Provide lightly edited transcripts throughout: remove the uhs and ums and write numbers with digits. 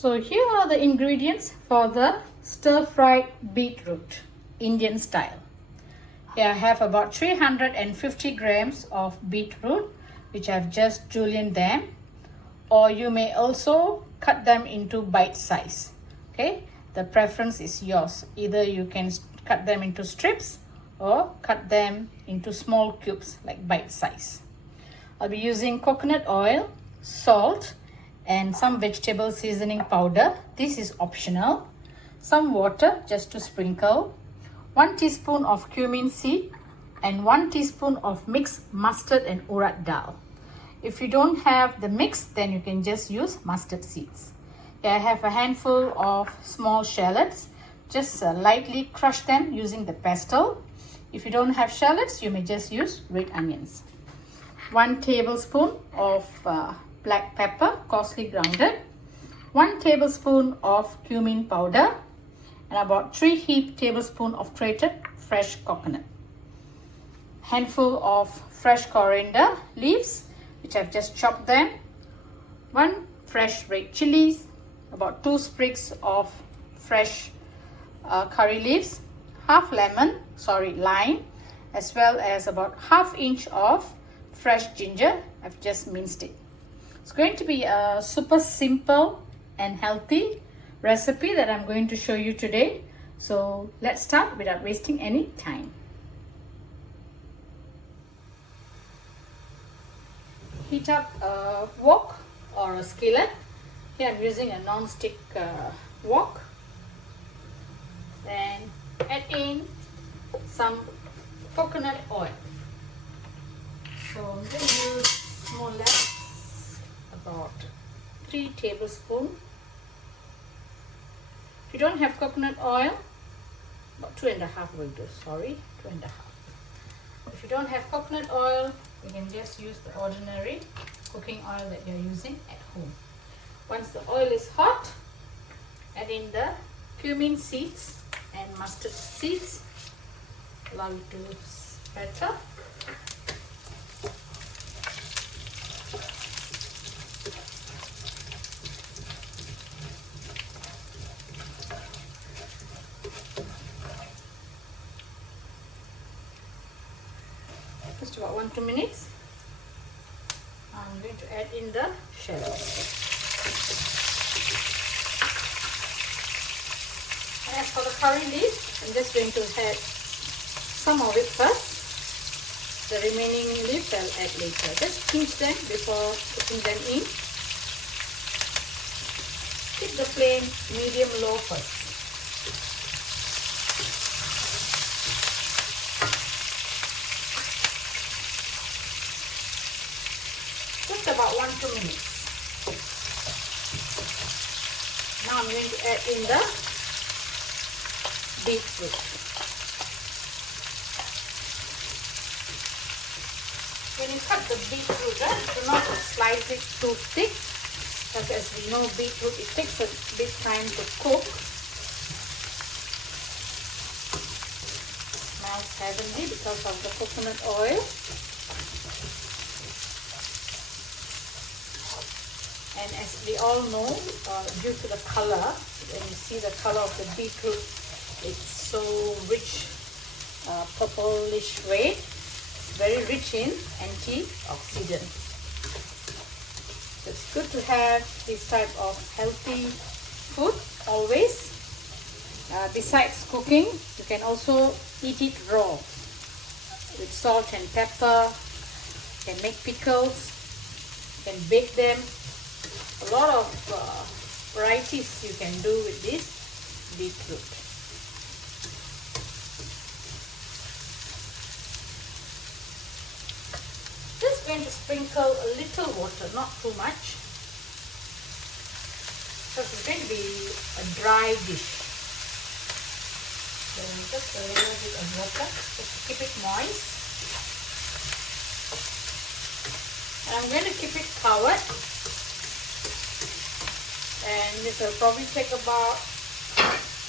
So here are the ingredients for the stir-fried beetroot, Indian style. Here I have about 350 grams of beetroot, which I've just julienned them, or you may also cut them into bite size. Okay, the preference is yours. Either you can cut them into strips or cut them into small cubes like bite size. I'll be using coconut oil, salt, and some vegetable seasoning powder. This is optional. Some water just to sprinkle. 1 teaspoon of cumin seed and 1 teaspoon of mixed mustard and urad dhall. If you don't have the mix, then you can just use mustard seeds. Here I have a handful of small shallots. Just lightly crush them using the pestle. If you don't have shallots, you may just use red onions. 1 tablespoon of black pepper, coarsely grounded. 1 tablespoon of cumin powder, and about 3 heaped tablespoons of grated fresh coconut. Handful of fresh coriander leaves, which I've just chopped them. 1 fresh red chillies, about 2 sprigs of fresh curry leaves, half lime, as well as about ½ inch of fresh ginger. I've just minced it. It's going to be a super simple and healthy recipe that I'm going to show you today. So let's start without wasting any time. Heat up a wok or a skillet. Here I'm using a non-stick wok. Then add in some coconut oil. So I'm going to use more or less about 3 tablespoons. If you don't have coconut oil, about 2.5 will do. Sorry, 2.5. If you don't have coconut oil, you can just use the ordinary cooking oil that you're using at home. Once the oil is hot, add in the cumin seeds and mustard seeds. Allow it to splatter. Just about 1-2 minutes. I'm going to add in the shallots. And as for the curry leaf, I'm just going to add some of it first. The remaining leaves I'll add later. Just pinch them before putting them in. Keep the flame medium-low first. Just about 1-2 minutes. Now I'm going to add in the beetroot. When you cut the beetroot, do not slice it too thick, because as we know, beetroot, it takes a bit time to cook. Smells heavenly because of the coconut oil. And as we all know, due to the color, when you see the color of the beetroot, it's so rich, purplish red. It's very rich in antioxidants. So it's good to have this type of healthy food always. Besides cooking, you can also eat it raw with salt and pepper. You can make pickles. You can bake them. A lot of varieties you can do with this beetroot. Just going to sprinkle a little water, not too much, because it's going to be a dry dish. So just a little bit of water just to keep it moist. And I'm going to keep it covered. And this will probably take about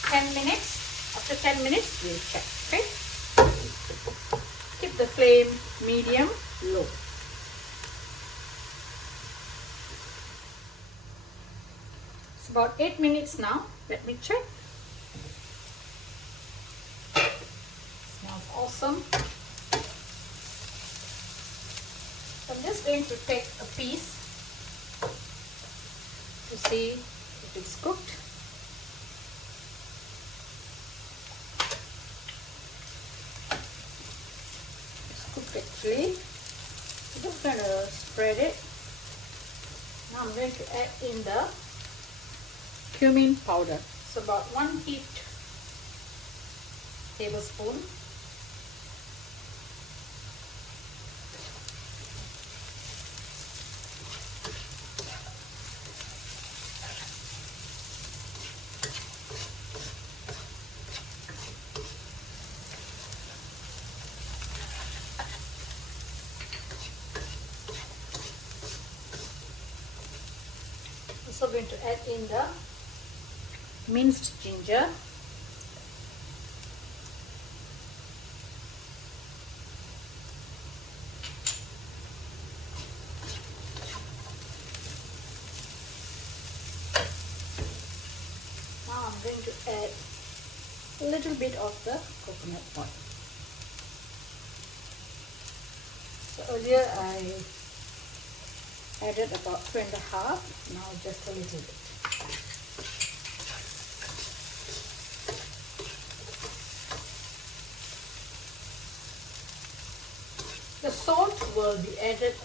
10 minutes. After 10 minutes, we'll check, okay? Keep the flame medium low. It's about 8 minutes now. Let me check. Smells awesome. So I'm just going to take a piece to see if it's cooked. It's cooked actually. I'm just going to spread it. Now I'm going to add in the cumin powder. It's about 1 heaped tablespoon. Also going to add in the minced ginger. Now I'm going to add a little bit of the coconut oil. So earlier I added about 2.5, now just a little bit. The salt will be added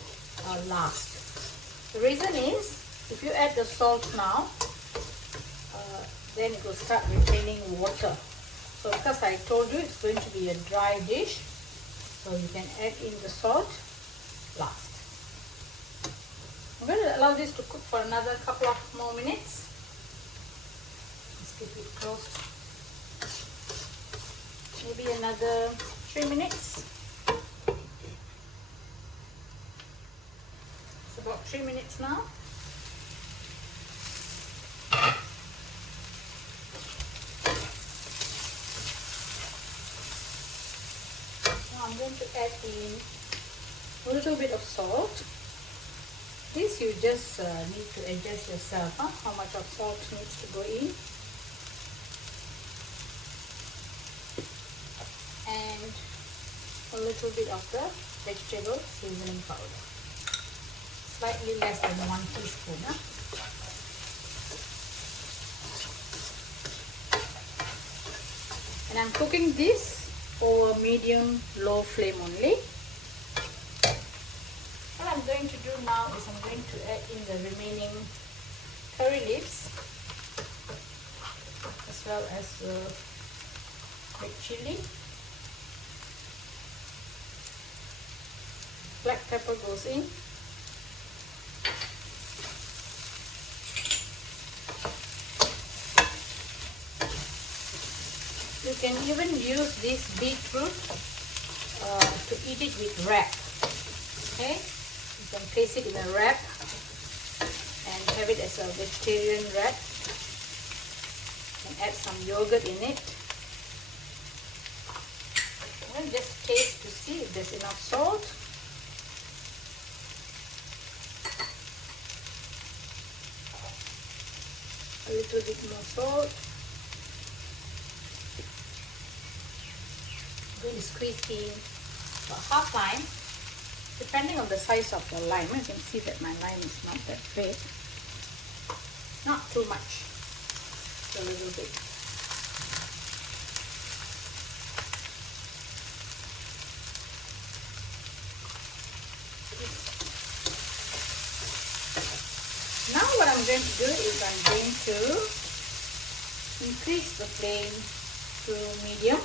last. The reason is, if you add the salt now, then it will start retaining water. So because I told you it's going to be a dry dish, so you can add in the salt last. I'm going to allow this to cook for another couple of more minutes. Just keep it closed. Maybe another 3 minutes. It's about 3 minutes now. Now I'm going to add in a little bit of salt. This you just need to adjust yourself, how much of salt needs to go in. And a little bit of the vegetable seasoning powder. Slightly less than 1 teaspoon. And I'm cooking this over medium-low flame only. What I'm going to do now is I'm going to add in the remaining curry leaves as well as the red chilli. Black pepper goes in. You can even use this beetroot to eat it with wrap. Okay? You can place it in a wrap and have it as a vegetarian wrap. You can add some yogurt in it. And just taste to see if there's enough salt. A little bit more salt. I'm going to squeeze in about half lime. Depending on the size of the lime, you can see that my lime is not that big. Not too much, just a little bit. Now what I'm going to do is I'm going to increase the flame to medium.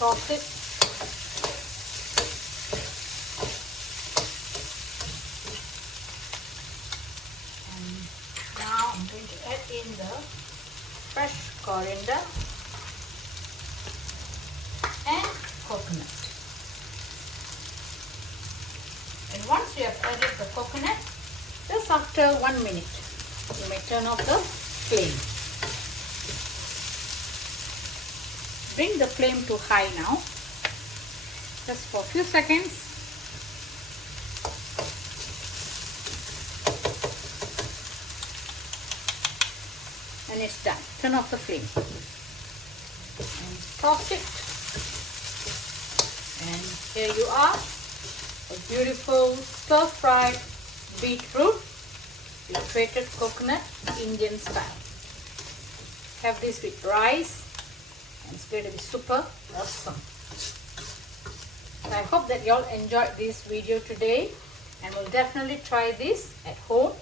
Toss it. And now I'm going to add in the fresh coriander and coconut. And once you have added the coconut, just after 1 minute, you may turn off the flame. bring the flame to high now, just for a few seconds. And it's done. Turn off the flame. And toss it. And here you are, a beautiful stir-fried beetroot with grated coconut, Indian style. Have this with rice, and it's going to be super awesome. So I hope that you all enjoyed this video today, and will definitely try this at home.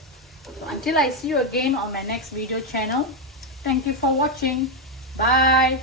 So until I see you again on my next video channel, thank you for watching. Bye.